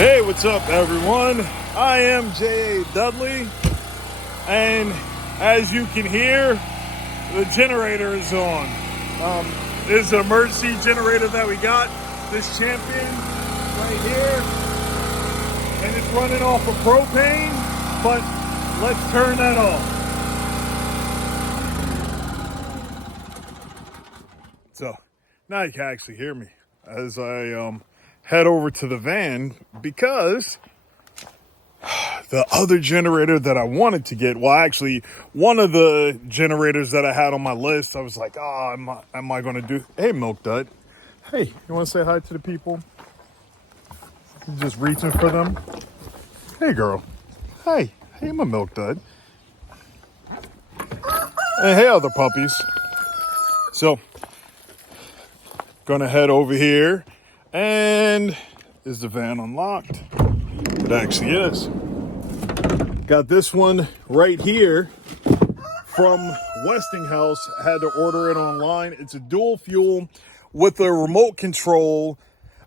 Hey, what's up, everyone? I am J.A. Dudley, and as you can hear, the generator is on. This is an emergency generator that we got, this Champion right here, and it's running off of propane, but let's turn that off. So now you can actually hear me as I head over to the van, because the other generator that I wanted to get, well, actually, one of the generators that I had on my list, I was like, oh, am I going to do? Hey, Milk Dud. Hey, you want to say hi to the people? You're just reaching for them. Hey, girl. Hey, my Milk Dud. And hey, other puppies. So, gonna head over here, and is the van unlocked? It actually is. Got this one right here from Westinghouse. Had to order it online. It's a dual fuel with a remote control,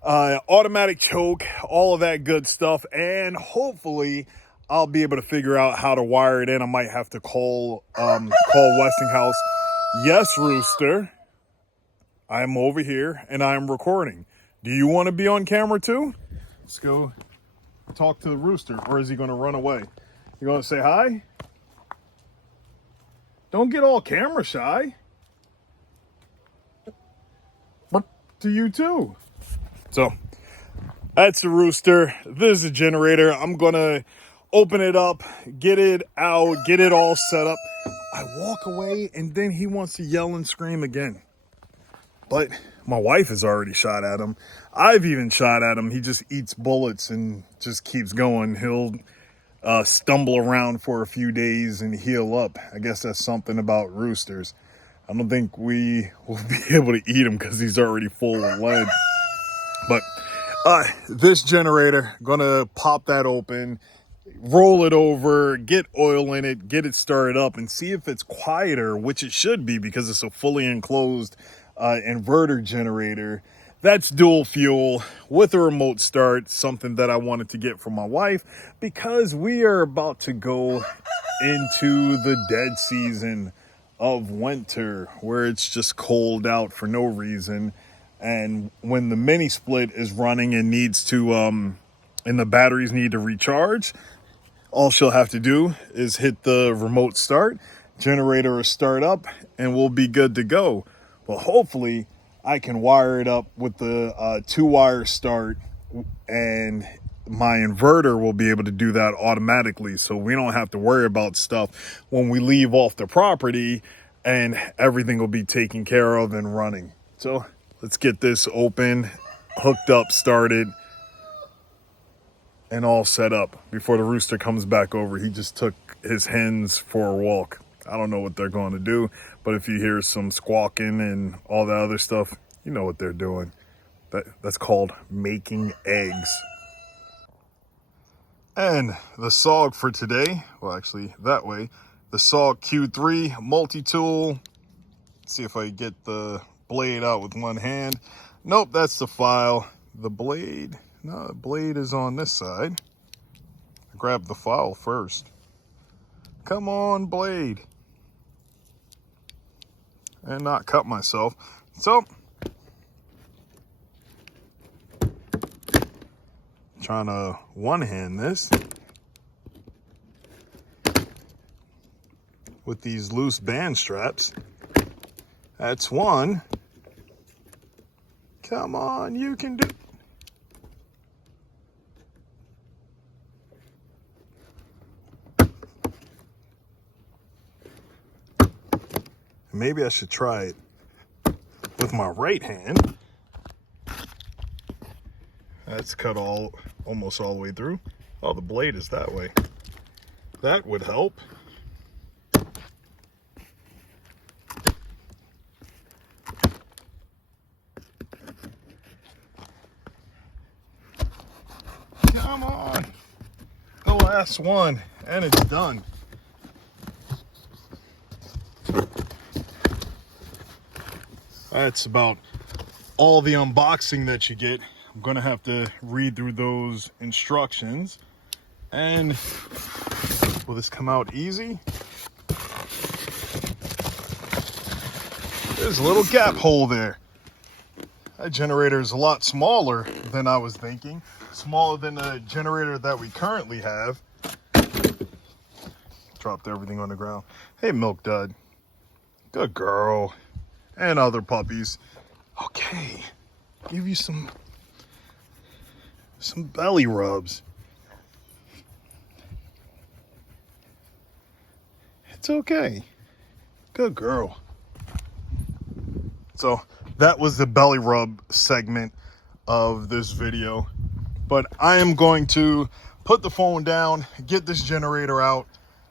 automatic choke, all of that good stuff. And hopefully I'll be able to figure out how to wire it in. I might have to call Westinghouse. Yes, Rooster. I'm over here and I'm recording. Do you want to be on camera too? Let's go talk to the rooster, or is he going to run away? You going to say hi? Don't get all camera shy. To you too. So that's the rooster. This is a generator. I'm going to open it up, get it out, get it all set up. I walk away and then he wants to yell and scream again. But my wife has already shot at him. I've even shot at him. He just eats bullets and just keeps going. He'll stumble around for a few days and heal up. I guess that's something about roosters. I don't think we will be able to eat him because he's already full of lead. But this generator, gonna pop that open, roll it over, get oil in it, get it started up, and see if it's quieter, which it should be because it's a fully enclosed inverter generator. That's dual fuel with a remote start, something that I wanted to get for my wife because we are about to go into the dead season of winter where it's just cold out for no reason. And when the mini split is running and needs to, and the batteries need to recharge, all she'll have to do is hit the remote start, generator will start up, and we'll be good to go. Well, hopefully I can wire it up with the 2-wire start, and my inverter will be able to do that automatically, so we don't have to worry about stuff when we leave off the property, and everything will be taken care of and running. So let's get this open, hooked up, started, and all set up before the rooster comes back over. He just took his hens for a walk. I don't know what they're going to do, but if you hear some squawking and all that other stuff, you know what they're doing. That's called making eggs. And the SOG for today, well, actually that way, the SOG Q3 multi-tool. Let's see if I get the blade out with one hand. Nope, that's the file. The blade, no, the blade is on this side. I grabbed the file first. Come on, blade. And not cut myself. So, trying to one-hand this with these loose band straps. That's one. Come on, you can do. Maybe I should try it with my right hand. That's cut almost all the way through. Oh, the blade is that way. That would help. Come on. The last one, and it's done. That's about all the unboxing that you get. I'm gonna have to read through those instructions. And will this come out easy? There's a little gap hole there. That generator is a lot smaller than I was thinking. Smaller than the generator that we currently have. Dropped everything on the ground. Hey, Milk Dud. Good girl. And other puppies. Okay. Give you some belly rubs. It's okay. Good girl. So that was the belly rub segment of this video. But I am going to put the phone down, get this generator out,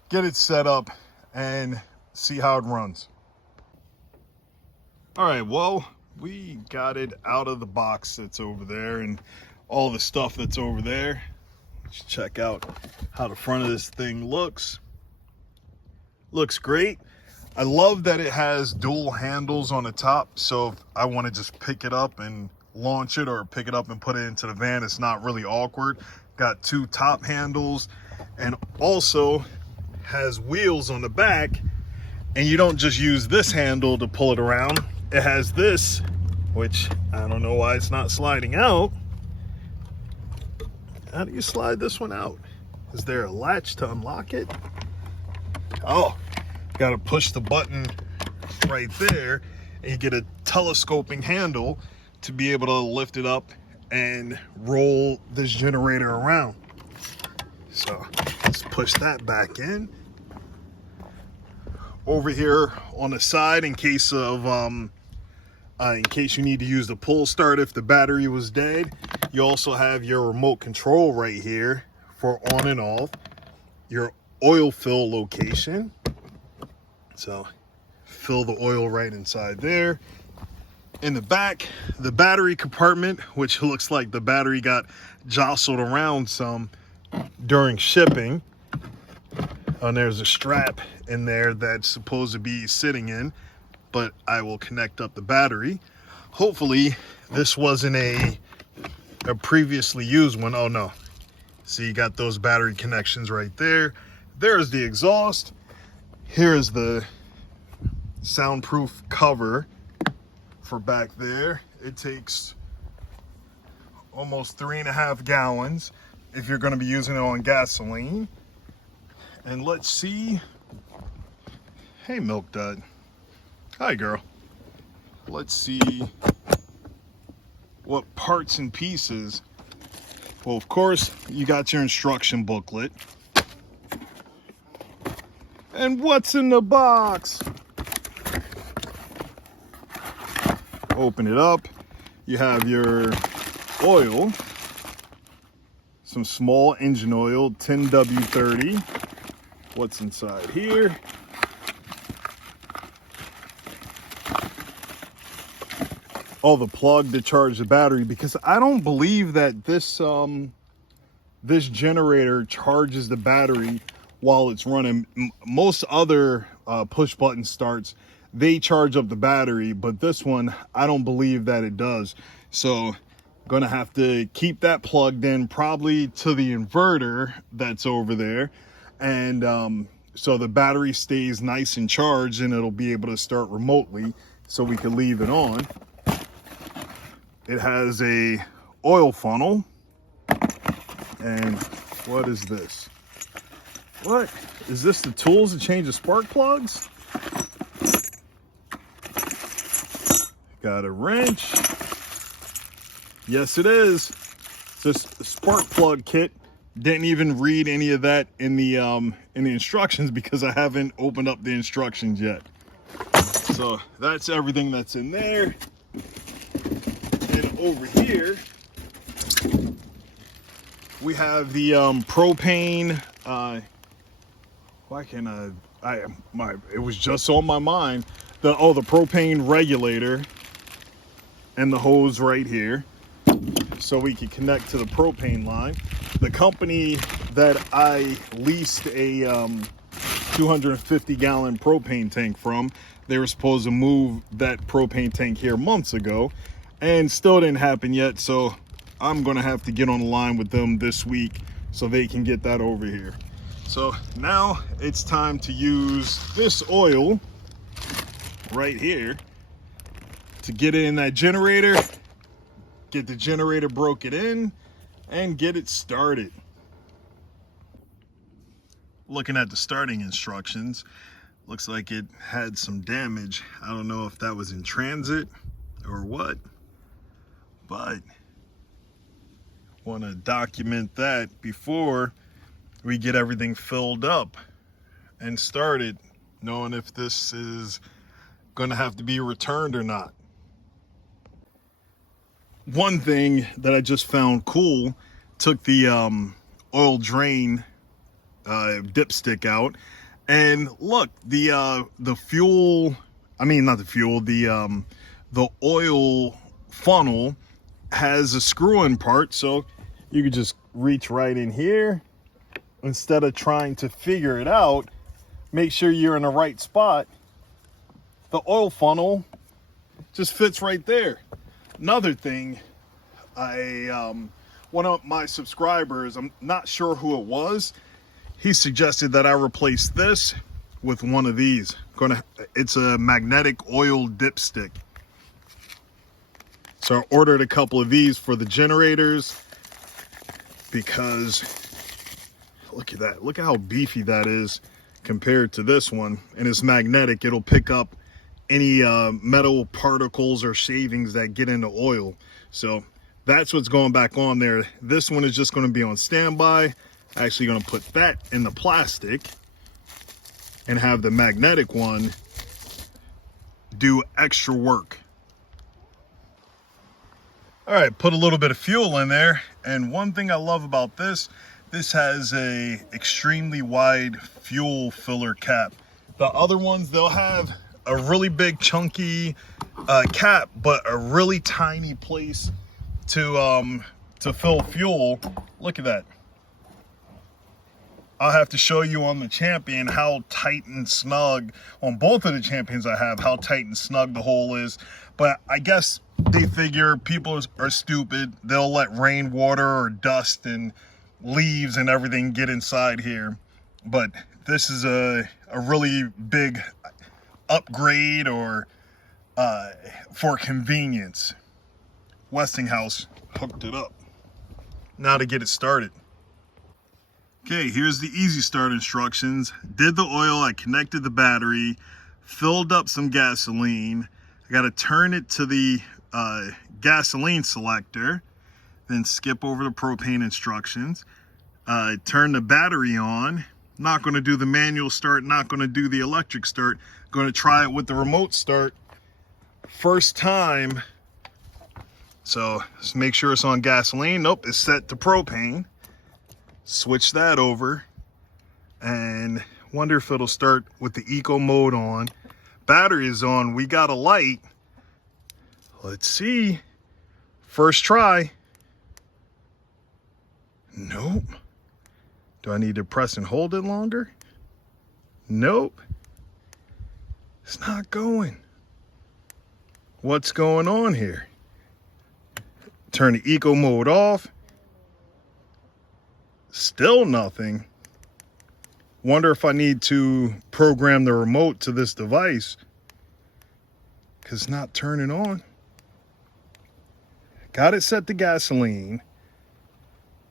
get it set up, and see how it runs. All right, well, we got it out of the box that's over there and all the stuff that's over there. Let's check out how the front of this thing looks. Looks great. I love that it has dual handles on the top, so if I want to just pick it up and launch it or pick it up and put it into the van, it's not really awkward. Got two top handles and also has wheels on the back, and you don't just use this handle to pull it around. It has this, which I don't know why it's not sliding out. How do you slide this one out? Is there a latch to unlock it? Oh, got to push the button right there and you get a telescoping handle to be able to lift it up and roll this generator around. So let's push that back in. Over here on the side, in case you need to use the pull start if the battery was dead, you also have your remote control right here for on and off, your oil fill location. So fill the oil right inside there. In the back, the battery compartment, which looks like the battery got jostled around some during shipping. And there's a strap in there that's supposed to be sitting in, but I will connect up the battery. Hopefully this wasn't a previously used one. Oh no. See, you got those battery connections right there. There's the exhaust. Here's the soundproof cover for back there. It takes almost 3.5 gallons if you're going to be using it on gasoline. And let's see. Hey, Milk Dud. Hi, girl. Let's see what parts and pieces. Well, of course, you got your instruction booklet. And what's in the box? Open it up. You have your oil, some small engine oil, 10W30. What's inside here? Oh, the plug to charge the battery, because I don't believe that this this generator charges the battery while it's running. Most other push button starts, they charge up the battery, but this one, I don't believe that it does. So gonna have to keep that plugged in probably to the inverter that's over there. And so the battery stays nice and charged and it'll be able to start remotely so we can leave it on. It has a oil funnel. And what is this? What? Is this the tools to change the spark plugs? Got a wrench. Yes, it is. It's just a spark plug kit. Didn't even read any of that in the instructions because I haven't opened up the instructions yet. So that's everything that's in there. And over here we have the propane. Why can't it was just on my mind. The propane regulator and the hose right here, so we can connect to the propane line. The company that I leased a 250-gallon propane tank from, they were supposed to move that propane tank here months ago, and still didn't happen yet. So I'm gonna have to get on the line with them this week so they can get that over here. So now it's time to use this oil right here to get in that generator, get the generator broken in, and get it started. Looking at the starting instructions, looks like it had some damage. I don't know if that was in transit or what, but want to document that before we get everything filled up and started, knowing if this is going to have to be returned or not. One thing that I just found cool, took the oil drain dipstick out, and look, the fuel, I mean not the fuel, the oil funnel has a screw-in part, so you could just reach right in here. Instead of trying to figure it out, make sure you're in the right spot. The oil funnel just fits right there. Another thing, one of my subscribers, I'm not sure who it was, he suggested that I replace this with one of these. It's a magnetic oil dipstick. So I ordered a couple of these for the generators because look at that. Look at how beefy that is compared to this one. And it's magnetic. It'll pick up any metal particles or shavings that get into oil. So that's what's going back on there. This one is just going to be on standby. Actually going to put that in the plastic and have the magnetic one do extra work. All right, put a little bit of fuel in there. And one thing I love about this has a extremely wide fuel filler cap. The other ones, they'll have a really big chunky cap, but a really tiny place to fill fuel. Look at that. I'll have to show you on the Champion how tight and snug, on both of the Champions I have, how tight and snug the hole is. But I guess they figure people are stupid. They'll let rainwater or dust and leaves and everything get inside here. But this is a really big upgrade or for convenience. Westinghouse hooked it up. Now to get it started. Okay, here's the easy start instructions. Did the oil, I connected the battery, filled up some gasoline. I got to turn it to the gasoline selector, then skip over the propane instructions. Turn the battery on. Not going to do the manual start, not going to do the electric start. Going to try it with the remote start. First time. So just make sure it's on gasoline. Nope, it's set to propane. Switch that over and wonder if it'll start with the eco mode on. Battery is on. We got a light. Let's see. First try. Nope. Do I need to press and hold it longer? Nope. It's not going. What's going on here? Turn the eco mode off. Still nothing. Wonder if I need to program the remote to this device because it's not turning on. Got it set to gasoline.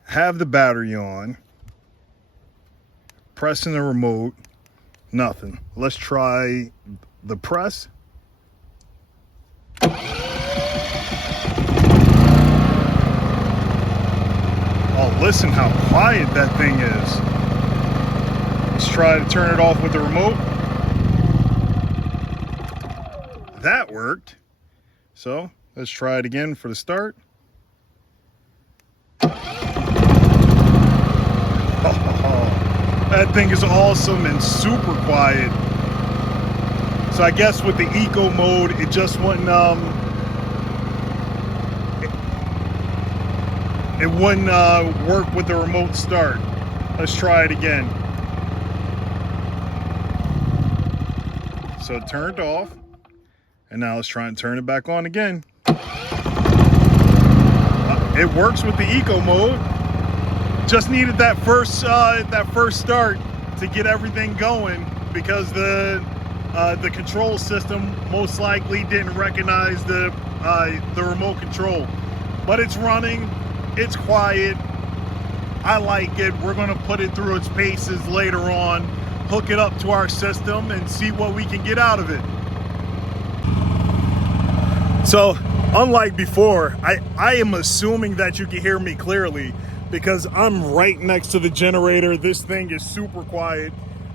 Have the battery on. Pressing the remote. Nothing. Let's try the press. Oh, listen how quiet that thing is. Let's try to turn it off with the remote. That worked. So let's try it again for the start. Oh, that thing is awesome and super quiet. So I guess with the eco mode, it just wouldn't it wouldn't work with the remote start. Let's try it again. So it turned off, and now let's try and turn it back on again. it works with the eco mode. Just needed that first start to get everything going, because the control system most likely didn't recognize the remote control. But it's running, it's quiet. I like it. We're gonna put it through its paces later on, hook it up to our system, and see what we can get out of it. So, unlike before, I am assuming that you can hear me clearly, because I'm right next to the generator. This thing is super quiet.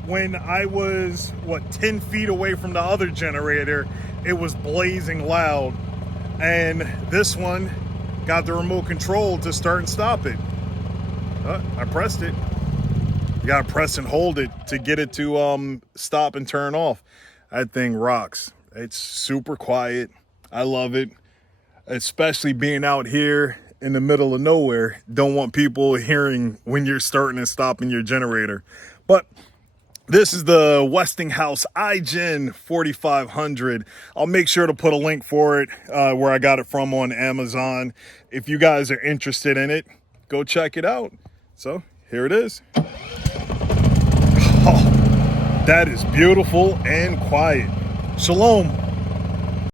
When I was, 10 feet away from the other generator, it was blazing loud. And this one got the remote control to start and stop it. I pressed it. You gotta press and hold it to get it to stop and turn off. That thing rocks. It's super quiet. I love it, especially being out here in the middle of nowhere. Don't want people hearing when you're starting and stopping your generator. But this is the Westinghouse iGen 4500. I'll make sure to put a link for it where I got it from on Amazon. If you guys are interested in it, go check it out. So here it is. Oh, that is beautiful and quiet. Shalom.